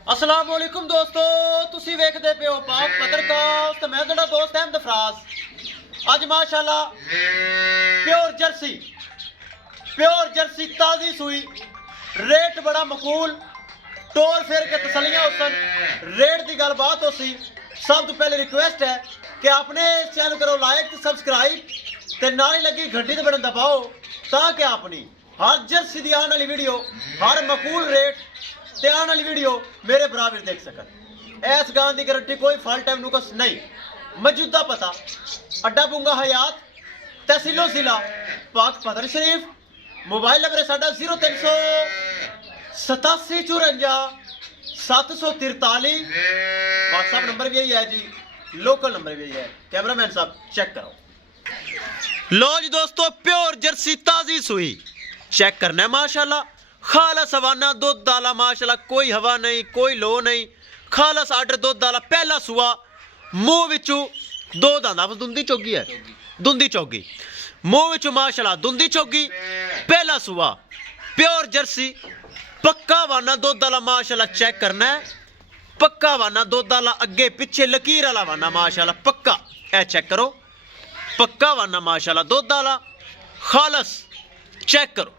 अस्सलाम वालेकुम दोस्तों, तुसी वेखदे पे हो पाक पत्रकास्ट। मैं तुहाडा दोस्त अहमद फराज। अज माशाल्लाह प्योर जर्सी ताज़ी सूई, रेट बड़ा मकूल, टोर फेर के तसलियां होसन, रेट की गलबात हो सी। सब तो पहले रिक्वेस्ट है कि अपने चैनल करो लाइक तो सब्सक्राइब ते नाल ही लगी घंटी ते बटन दबाओ ताकि अपनी हर जर्सी की आने वाली वीडियो, हर मकूल रेट ते आने वाली वीडियो मेरे बराबर देख सकन। इस गां की गारंटी कोई फॉल्ट टाइम नुकस नहीं। मौजूदा पता अड्डा बुंगा हयात, तहसीलो जिला पाक पतर शरीफ। मोबाइल नंबर है साडा 0387 54 743। व्हाट्सएप नंबर भी यही है जी, लोकल नंबर भी यही है। कैमरामैन साहब चेक करो। लो जी दोस्तों, प्योर जर्सी ताजी सुई चेक करना है माशाल्लाह। खालस हवाना दुध दाला माशाल्लाह, कोई हवा नहीं, कोई लो नहीं, खालस आर्डर दुध दाला। पहला सुआ मूँह विचू दो दांदा, बस दुंदी चौगी है, दुंदी चौगी मूँह विचू माशाल्लाह दुंदी चौगी। पहला सुआ प्योर जर्सी पक्का वाना दुध दाला माशाल्लाह। चेक करना है पक्का वाना दुध दाला, अगे पिछे लकीर वाला वाना माशाल्लाह पक्का। ए चेक करो पक्का वाना माशाल्लाह दुध दाला खालस। चेक करो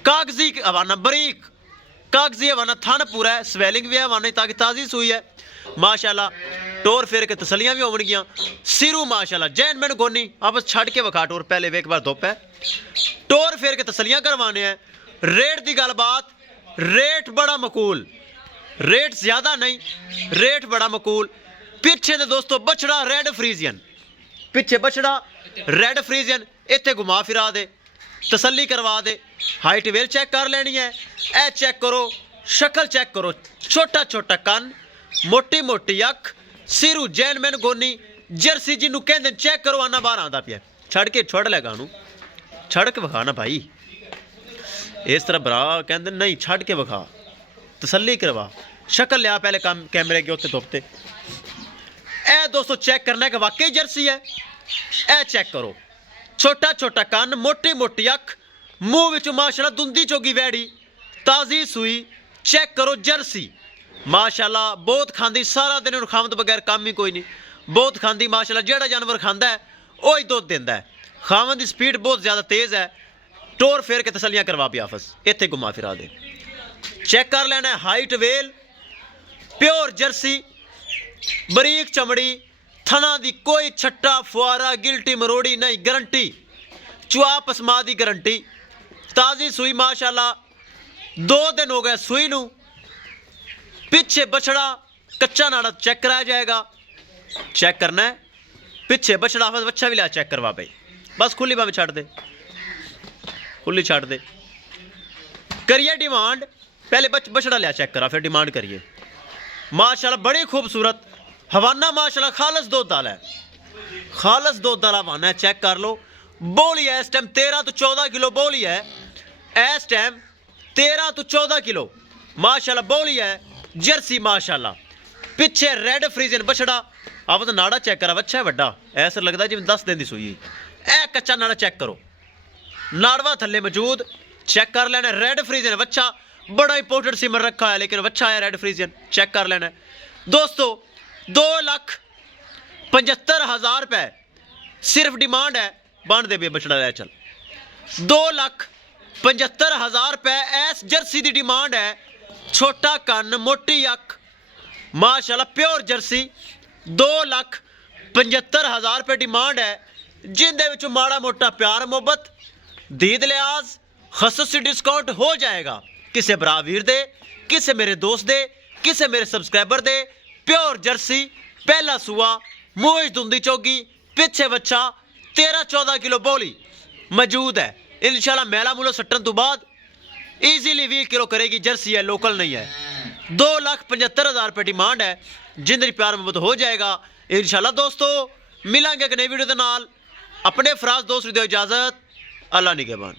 कागजी हवाना बरीक, कागजी हवाना थान पूरा है, स्वेलिंग भी है हवाने ताकि ताज़ी सुई है माशाल्लाह। टोर फेर के तसलियां भी होवणगियां। सिरू माशाल्लाह जैन मैन गोनी आपस छड़ के वखा टोर, पहले एक बार धुप है। टोर फेर के तसलियां करवाने हैं। रेट की गलबात, रेट बड़ा मकूल, रेट ज्यादा नहीं, रेट बड़ा मकूल। पिछे दे दोस्तों बछड़ा रेड फ्रीजियन, पिछे बछड़ा रेड फ्रीजियन, इत्थे घुमा फिरा दे, तसल्ली करवा दे। हाइट वेल चेक कर लेनी है। ए चेक करो शक्ल चेक करो, छोटा छोटा कन, मोटी मोटी अख, सिरू जैन मैन गोनी जर्सी जिन्हों कहते। चेक करो आना बाहर आता पिया, छड़ के छोड़ लेगा नू, छड़ के विखा ना भाई, इस तरह बरा कहते नहीं, छड़ के विखा, तसल्ली करवा। शक्ल लिया पहले काम कैमरे के उत्ते धुपते। ए दोस्तों चेक करना है कि वाकई जर्सी है। ए चेक करो छोटा छोटा कान, मोटी मोटी अख, मुंह विच माशाल्लाह दुंदी चोगी वैड़ी, ताजी सुई। चेक करो जर्सी माशाल्लाह बहुत खांदी, सारा दिन खामद बगैर काम ही कोई नहीं, बहुत खांदी माशाल्लाह। जेड़ा जानवर खांदा है वही दुध देंदा है। खामद की स्पीड बहुत ज़्यादा तेज़ है। टोर फेर के तसलियां करवा भी आपस, इत्थे घुमा फिरा दे। चेक कर लेना है हाइट वेल, प्योर जर्सी, बरीक चमड़ी, थना दी कोई छट्टा फुआरा गिल्टी मरोड़ी नहीं, गारंटी चुआ पसमा दी गारंटी। ताज़ी सुई माशाल्लाह 2 दिन हो गए सुई नू। पिछे बछड़ा कच्चा नाड़ा चेक कराया जाएगा। चेक करना है पिछे बछड़ा, बच्चा भी लिया चेक करवा भाई, बस खुली भावे छड़ दे, खुली छड़ दे। करिए डिमांड, पहले बछड़ा लिया चेक करा फिर डिमांड करिए माशाल्लाह। बड़ी खूबसूरत हवाना माशाल्लाह, खालस दो दाला है, खालस दो दाला हवाना है। चेक कर लो। बोली है इस टाइम 13 तो 14 किलो बोली है, इस टाइम 13 तो 14 किलो माशाल्लाह बोली है जर्सी माशाल्लाह। पिछे रेड फ्रीजन बछड़ा, आप तो नाड़ा चेक करा, अच्छा है वड्डा, ऐसा लगता है जिवें 10 दिन की सुई। ए कच्चा नाड़ा चेक करो, नाड़वा थल्ले मौजूद। चेक कर लेना रेड फ्रीजन बच्चा, बड़ा इंपोर्टेंट सिमर रखा है लेकिन बच्चा है रेड फ्रीजन। चेक कर लेना दोस्तों। 2,75,000 रुपए सिर्फ डिमांड है, बन दे बछड़ा ले चल। 2,75,000 रुपए इस जर्सी की डिमांड है। छोटा कन, मोटी अख माशाल्लाह प्योर जर्सी। 2,75,000 रुपए डिमांड है, जिंदे विच माड़ा मोटा प्यार मोहब्बत दीद लिहाज खसूसी डिस्काउंट हो जाएगा। किसे भरा वीर दे, किसे मेरे दोस्त दे, किसे मेरे सब्सक्राइबर दे। प्योर जर्सी पहला सुआ, मुँह दुंदी चौगी, पिछे बच्चा, 13-14 किलो बोली मौजूद है। इंशाल्लाह मेला मूलो सट्टन तो बाद इजीली 20 किलो करेगी। जर्सी है, लोकल नहीं है। 2,75,000 रुपये डिमांड है, जिंदगी प्यार मोहब्बत हो जाएगा इंशाल्लाह। दोस्तों मिलेंगे एक नई वीडियो के नाल। अपने फराज दोस्त दो इजाजत, अल्लाह निगहबान।